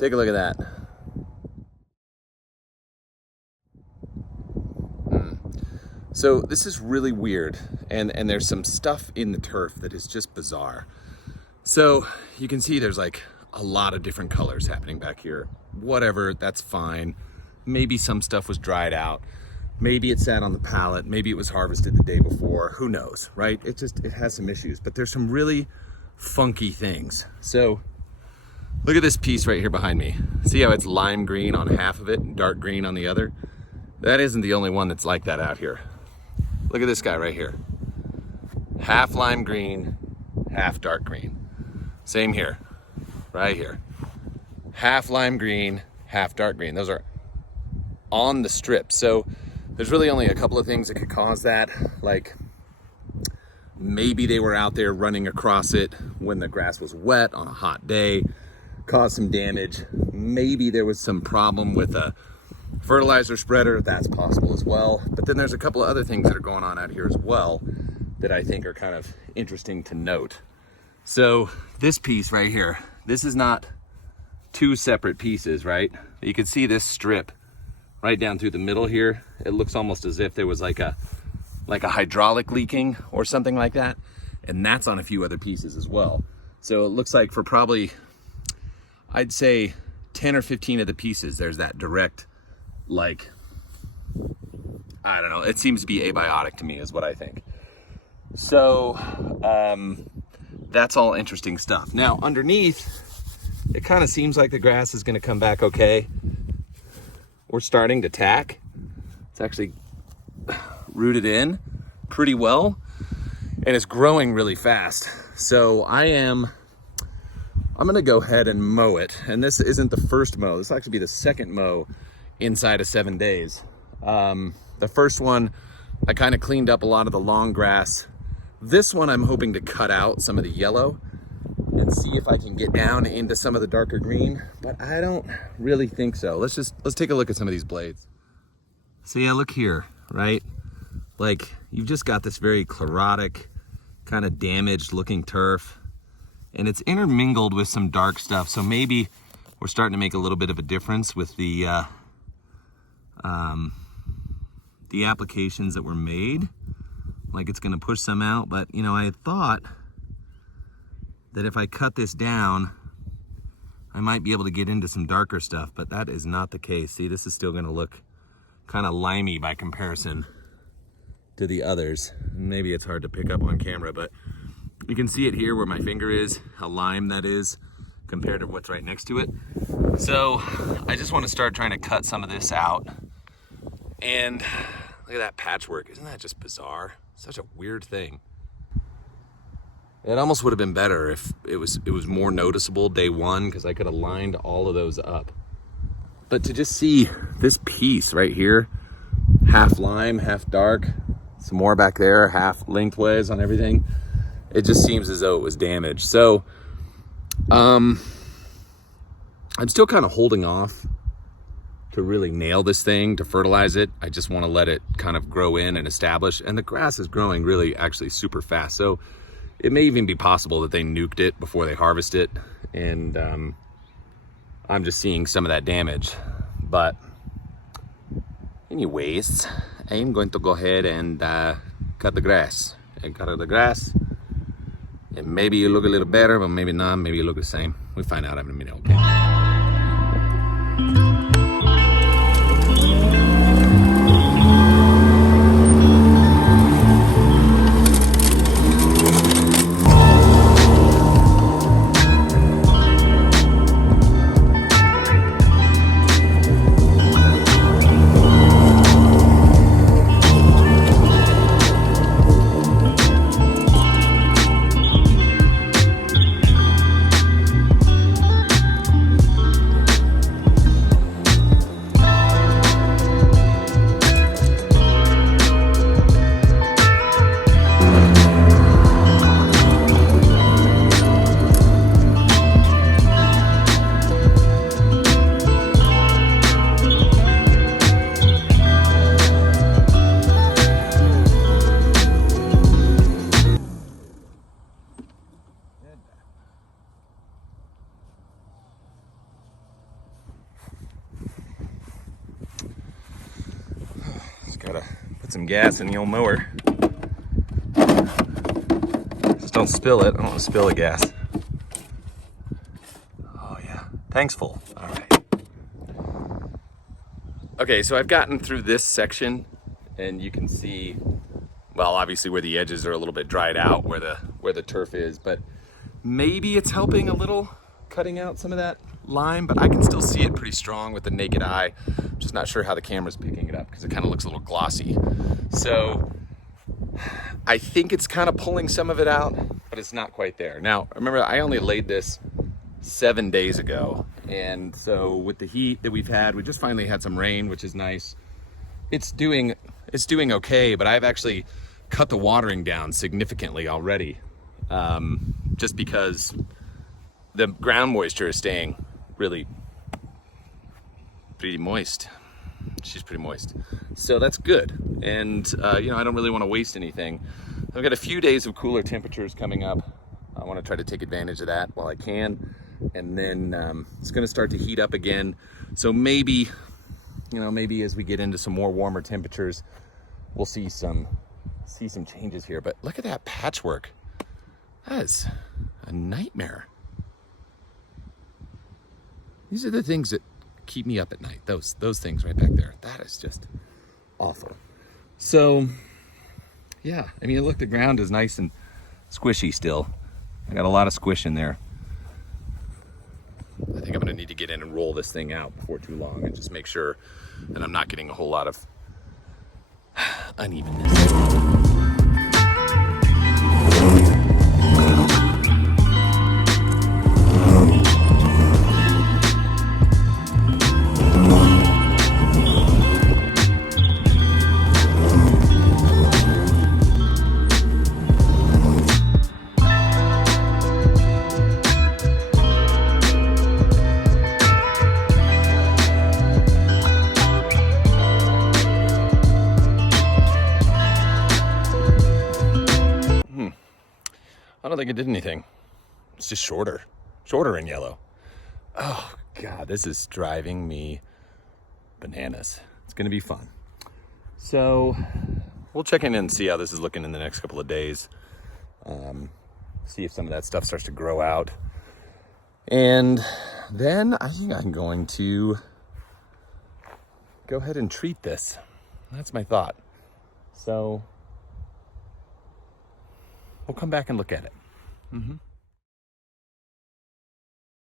Take a look at that. So this is really weird, and there's some stuff in the turf that is just bizarre. So you can see there's like a lot of different colors happening back here. Whatever, that's fine. Maybe some stuff was dried out. Maybe it sat on the pallet. Maybe it was harvested the day before. Who knows, right? It has some issues, but there's some really funky things. So look at this piece right here behind me. See how it's lime green on half of it and dark green on the other? That isn't the only one that's like that out here. Look at this guy right here. Half lime green, half dark green. Same here, right here. Half lime green, half dark green. Those are on the strip. So there's really only a couple of things that could cause that. Like maybe they were out there running across it when the grass was wet on a hot day, caused some damage. Maybe there was some problem with a fertilizer spreader, that's possible as well. But then there's a couple of other things that are going on out here as well that I think are kind of interesting to note. So this piece right here, this is not two separate pieces, right? You can see this strip right down through the middle here. It looks almost as if there was like a hydraulic leaking or something like that. And that's on a few other pieces as well. So it looks like for probably, I'd say 10 or 15 of the pieces, there's that direct, like, I don't know, it seems to be abiotic to me is what I think. So that's all interesting stuff. Now underneath, it kind of seems like the grass is going to come back okay. We're starting to tack. It's actually rooted in pretty well and it's growing really fast. So I'm gonna go ahead and mow it. And this isn't the first mow. This will actually be the second mow inside of 7 days. The first one, I kind of cleaned up a lot of the long grass. This one, I'm hoping to cut out some of the yellow and see if I can get down into some of the darker green, but I don't really think so. Let's take a look at some of these blades. So yeah, look here, right? Like you've just got this very chlorotic, kind of damaged looking turf, and it's intermingled with some dark stuff. So maybe we're starting to make a little bit of a difference with the applications that were made. Like it's gonna push some out, but you know, I had thought that if I cut this down, I might be able to get into some darker stuff, but that is not the case. See, this is still gonna look kind of limey by comparison to the others. Maybe it's hard to pick up on camera, but you can see it here where my finger is, how lime that is compared to what's right next to it. So I just want to start trying to cut some of this out. And look at that patchwork. Isn't that just bizarre? Such a weird thing. It almost would have been better if it was more noticeable day one, because I could have lined all of those up. But to just see this piece right here, half lime, half dark, some more back there, half lengthways on everything, it just seems as though it was damaged. So I'm still kind of holding off to really nail this thing, to fertilize it. I just want to let it kind of grow in and establish. And the grass is growing really actually super fast. So it may even be possible that they nuked it before they harvest it. And I'm just seeing some of that damage. But anyways, I'm going to go ahead and cut the grass. And cut the grass. And maybe you look a little better, but maybe not. Maybe you look the same. We'll find out in a minute, okay? Gotta put some gas in the old mower. Just don't spill it. I don't want to spill the gas. Oh yeah, tank's full. All right. Okay, so I've gotten through this section, and you can see, well, obviously where the edges are a little bit dried out, where the turf is, but maybe it's helping a little, cutting out some of that lime, but I can still see it pretty strong with the naked eye. I'm just not sure how the camera's picking it up because it kind of looks a little glossy. So I think it's kind of pulling some of it out, but it's not quite there. Now, remember, I only laid this 7 days ago, and so with the heat that we've had, we just finally had some rain, which is nice. It's doing okay, but I've actually cut the watering down significantly already, just because the ground moisture is staying really pretty moist. She's pretty moist, so that's good. And you know, I don't really want to waste anything. I've got a few days of cooler temperatures coming up. I want to try to take advantage of that while I can, and then it's going to start to heat up again. So maybe, you know, maybe as we get into some more warmer temperatures, we'll see some changes here. But look at that patchwork. That is a nightmare. These are the things that keep me up at night. Those things right back there. That is just awful. So yeah, I mean, look, the ground is nice and squishy still. I got a lot of squish in there. I think I'm gonna need to get in and roll this thing out before too long and just make sure that I'm not getting a whole lot of unevenness. I don't think it did anything. It's just shorter in yellow. Oh God, this is driving me bananas. It's gonna be fun. So we'll check in and see how this is looking in the next couple of days. See if some of that stuff starts to grow out. And then I think I'm going to go ahead and treat this. That's my thought. So we'll come back and look at it. Mm-hmm.